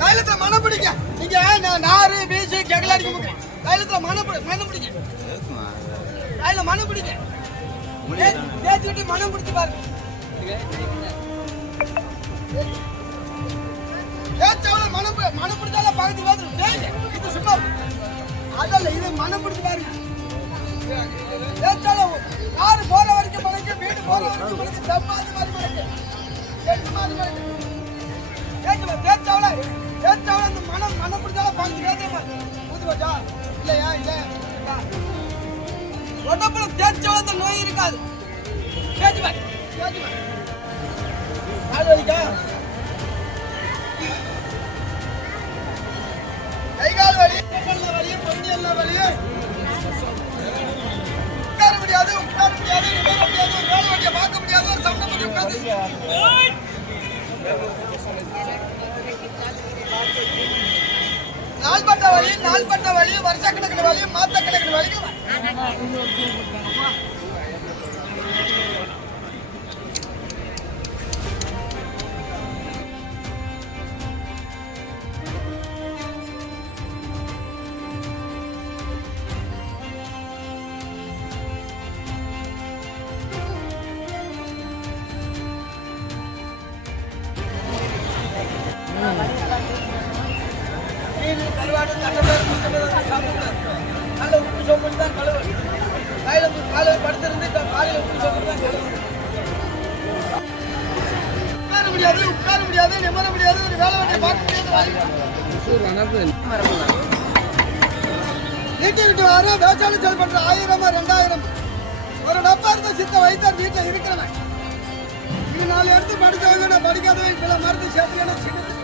கையில மனம் பிடிக்க நீங்க நாறு வீசி கெகல அடிக்க முடியும். கையில மனம் பிடிக்க கையில மனம் பிடிக்க தேய்ச்சிட்டு மனம் பிடிச்சு பாருங்க. மனம் பிடிச்சாலும் பக்கத்து பார்த்து இது சும்மா அதல்ல, இது மனம் பிடிச்சு பாருங்க. தேய்ச்சாலும் யாரு போற வரைக்கும் மலைக்கு, வீடு போற வரைக்கும் மலைக்கு, தம்மாது மாதிரி மலைக்கு, மாதிரி மலைக்கு தேய்ச்சாவல அந்த மனம் பிடிச்சாலும் பக்கத்து கேட்க ஊத்து வச்சா இல்லையா? இல்ல உடம்புல தேய்ச்சாலும் அந்த நோய் இருக்காது. தேய்ச்சி பாரு கால் வலிக்கா, கை கால் வலி, வலி, பொங்கல் வலி, உட்கார முடியாது, வேலை வண்டியை பார்க்க முடியாது, ஒரு சண்டை பண்ணி உட்காந்து நாள்பட்ட வலி, வருஷக்கணக்கில் வலி, மாதக்கணக்கில் வலி. கருவாடு நல்ல உப்பு சோப்பு தான் கழுவு. காலையில் படுத்திருந்து காலையில் உப்பு சோப்பு தான் கழுவு. உட்கார முடியாது, நிம்மற முடியாது, ஒரு வேலை வண்டியை பார்க்க முடியாது. வீட்டு வர வேச்சாலும் செல் பண்ற 1000 2000 ஒரு நப்பா இருந்த சித்த வைத்தார் வீட்டில் இருக்கிறவன். இது 4 எடுத்து படிச்சவங்க, நான் படிக்காதவங்க மருந்து சேர்த்து சின்னது